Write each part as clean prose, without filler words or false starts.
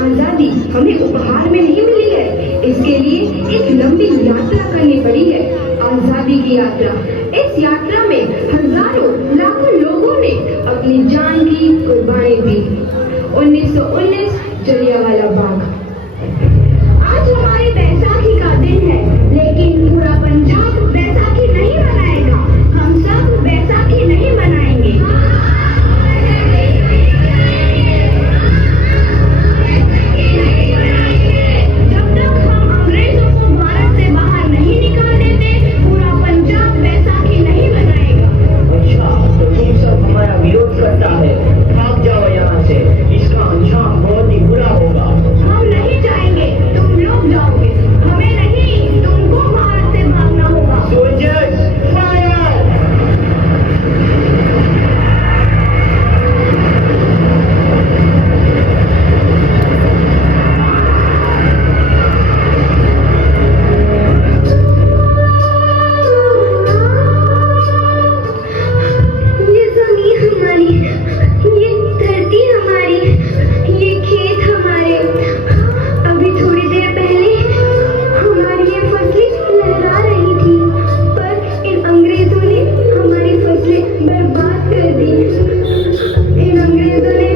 आजादी हमें उपहार में नहीं मिली है, इसके लिए एक लंबी यात्रा करनी पड़ी है, आजादी की यात्रा। इस यात्रा में हजारों लाखों लोगों ने अपनी जान की कुर्बानी दी। 1919 जलियांवाला बाग। आज हमारे बैसाखी का दिन है, लेकिन पूरा पंजाब बैसाखी नहीं मनाएगा। हम सब बैसाखी नहीं मनाएंगे। जब तक हम अंग्रेजों को भारत से बाहर नहीं निकाल देते, पूरा पंजाब बैसाखी नहीं मनाएगा। अच्छा, तो तुम सब हमारा विरोध करता है, भाग जाओ यहाँ से, इसका अंजाम बहुत ही बुरा होगा। हम नहीं जाएंगे, तुम लोग जाओगे, हमें नहीं, तुमको भारत से भागना होगा। Soldiers fire! ये जमीन हमारी, ये धरती हमारी, ये खेत हमारे। अभी थोड़ी देर पहले हमारी ये फसलें लहरा रही थी, पर इन अंग्रेजों ने हमारी फसलें बर्बाद कर दी। इन अंग्रेजों ने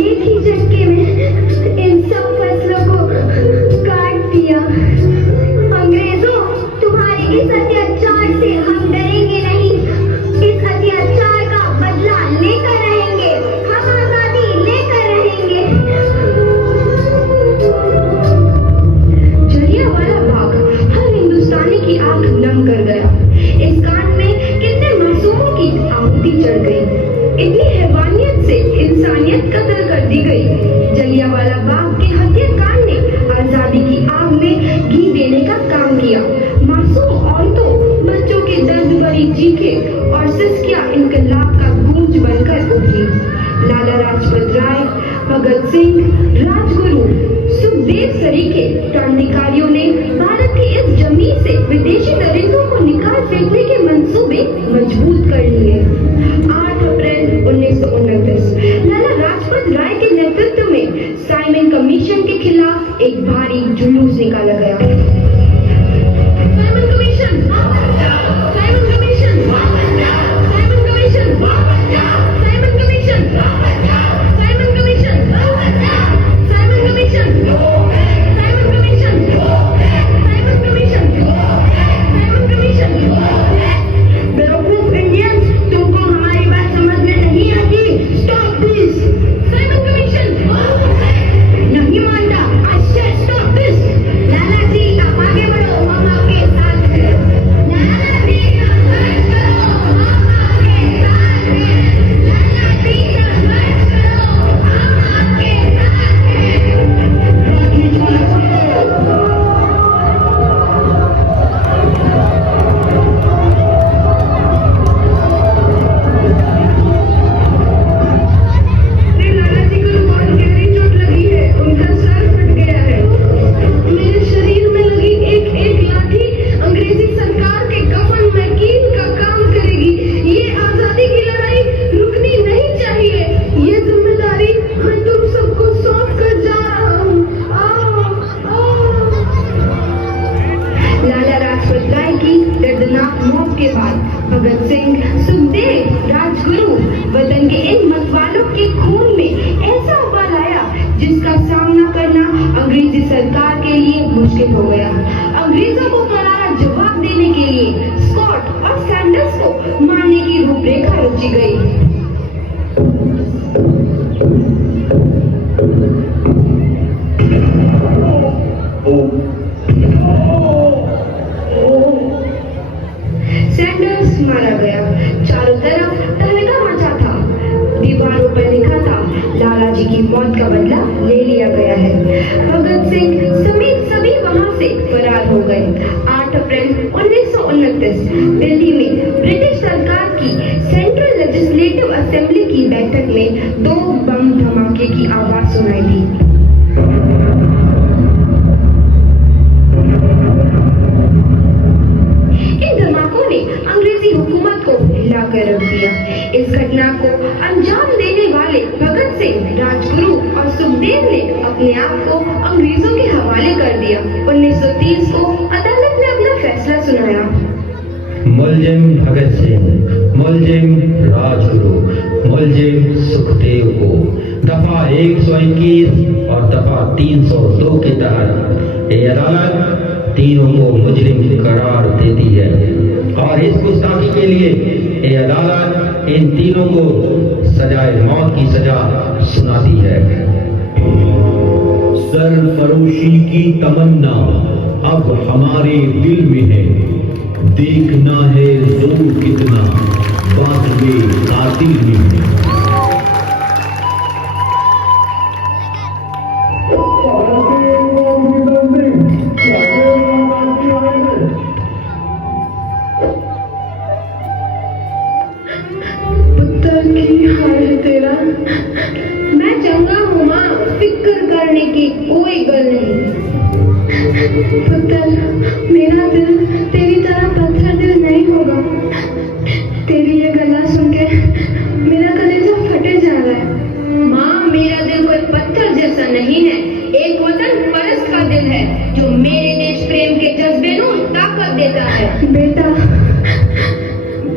एक ही झटके में इन सब फसलों को काट दिया। अंग्रेजों, तुम्हारे इस अत्याचार से हम डरेंगे नहीं, इस अत्याचार का बदला लेकर रहेंगे, हम आजादी लेकर रहेंगे। जलियांवाला बाग हर हिंदुस्तानी की आंख नम कर गया। इस कांड में कितने मासूमों की आहुति चढ़ गई, इतनी हैवानियत से इंसानियत कत्ल कर दी गई। जलियांवाला बाग के हत्याकांड ने आजादी की आग में घी देने का काम किया। मासूम औरतों, बच्चों की दर्द भरी चीखें और सिसकियां इनकलाब का गूंज बनकर उठी। लाला लाजपत राय, भगत सिंह, राजगुरु, सुखदेव सरीखे क्रांतिकारियों ने भारत की इस जमीन से विदेशी दरिंदों को निकाल फेंकने के मंसूबे मजबूत कर लिए। 8 अप्रैल 1929 लाला लाजपत राय के नेतृत्व में साइमन कमीशन के खिलाफ एक भारी जुलूस निकाला गया। Simon commission, Simon commission, Simon commission, Simon commission, Simon commission, Simon commission, Simon commission, Simon commission, Simon commission. बेवकूफ इंडियंस, तुमको हमारी बात समझ में नहीं आती। Stop this. साइमन कमीशन नहीं मानता। I said stop this. Lala ji, आप आगे बढ़ो, हम आपके साथ हैं। लाला जी, संघर्ष करो, हम आपके साथ हैं। लाला जी, संघर्ष करो, हम आपके साथ हैं। लाला जी को बहुत गहरी चोट लगी है, उनका सर फट गया है। मेरे शरीर में लगी एक एक लाठी अंग्रेजी सरकार के कफन में कील का काम करेगी। ये आजादी की लड़ाई रुकनी नहीं चाहिए। ये जिम्मेदारी मैं तुम सबको सौंप कर जा रहा हूँ। लाला लाजपत राय की दर्दनाक मौत के बाद भगत सिंह, सुखदेव, राजगुरु वतन के इन मतवालों के खून में ऐसा उबाल आया जिसका सामना करना अंग्रेजी सरकार के लिए मुश्किल हो गया। अंग्रेजों को करारा जवाब देने के लिए स्कॉट और सैंडर्स को मारने की रूपरेखा रची गई। सैंडर्स मारा गया। चारों तरफ तहलका मचा था। दीवारों पर लिखा था, लाला जी की मौत का बदला ले लिया गया है। भगत सिंह समेत सभी वहां से फरार हो गए। 8 अप्रैल 1929 दिल्ली में ब्रिटिश सरकार की सेंट्रल लेजिस्लेटिव असेंबली की बैठक में 2 बम धमाके की आवाज सुनाई दी। इन धमाकों ने अंग्रेजी हुकूमत को हिला कर रख दिया। इस घटना को अंजाम देने वाले भगत सिंह, राजगुरु और सुखदेव ने अपने आप को अंग्रेजों के हवाले कर दिया। 1930 को अदालत ने अपना फैसला सुनाया। मुलजिम भगत सिंह, मुलजिम राजगुरु, मुलजिम सुखदेव को दफा 121 और दफा 302 के तहत ये अदालत तीनों को मुजरिम करार देती है और इस गुस्ताखी के लिए ये अदालत इन तीनों को सजाए मौत की सजा सुनाती है। सरफरोशी की तमन्ना अब हमारे दिल में है, देखना है जोर कितना बातले कातिल में है। पुत्र की हाल है तेरा। मैं चंगा हूँ माँ, फिक्र करने की कोई गल नहीं। पुत्र, मेरा दिल तेरी तरह पत्थर दिल नहीं होगा। तेरी ये गला सुन के मेरा कलेजा फटे जा रहा है। माँ, मेरा दिल कोई पत्थर जैसा नहीं है, एक वतन परस्त का दिल है जो मेरे देश प्रेम के जज्बे को ताकत देता है। बेटा,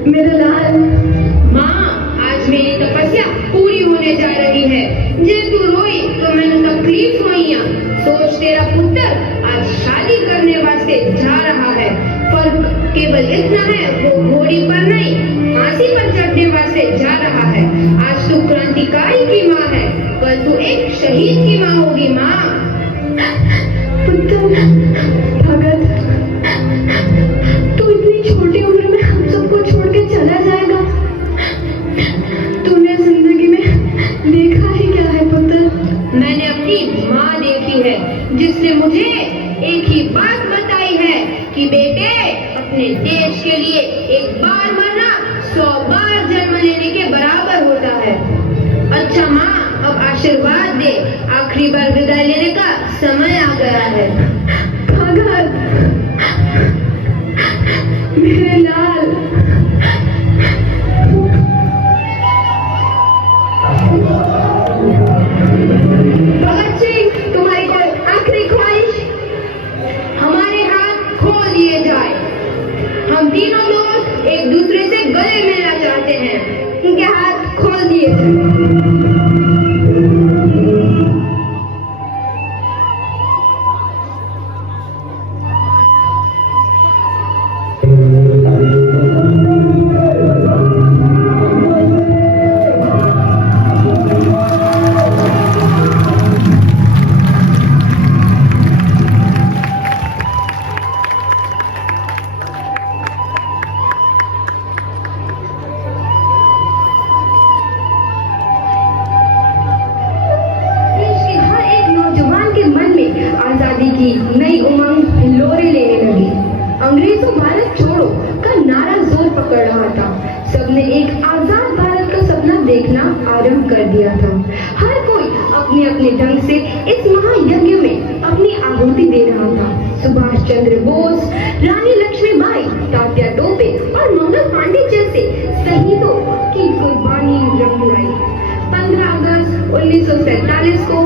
मेरा लाल। माँ, आज मेरी तपस्या पूरी होने जा रही है। जे तू रोई तो मैंने तकलीफ हुई। सोच, तेरा पुत्र आज शादी करने वास्ते जा रहा है। फर्क केवल इतना है, वो घोड़ी पर नहीं फांसी पर चढ़ने वास्ते जा रहा है। आज तू क्रांतिकारी की माँ है, कल तू एक शहीद की माँ होगी। माँ, पुत्र भगत, तू इतनी छोटी उम्र में हम सबको छोड़ के चला जाएगा। तूने जिंदगी में देखा ही क्या है पुत्र? मैंने अपनी माँ देखी है, जिसने मुझे एक ही बात बताई है कि बेटे, अपने देश के लिए एक बार मरना 100 बार जन्म लेने के बराबर होता है। अच्छा माँ, अब आशीर्वाद दे, आखिरी बार विदाई लेने का समय आ गया है। भगत, मेरे लाल। भगत सिंह, तुम्हारी कोई आखिरी ख्वाहिश? हमारे हाथ खोल दिए जाए। हम तीनों लोग एक दूसरे से गले मिलना चाहते हैं। उनके हाथ खोल दिए जाए। की नई उमंग हिलोरे लेने लगी। अंग्रेजों भारत छोड़ो का नारा जोर पकड़ रहा था। सबने एक आजाद भारत का सपना देखना आरंभ कर दिया था। हर कोई अपने अपने ढंग से इस महायज्ञ में अपनी आहुति दे रहा था। सुभाष चंद्र बोस, रानी लक्ष्मीबाई, तात्या टोपे और मंगल पांडे जैसे शहीदों की कुर्बानी रंग लाई। 15 अगस्त 1947 को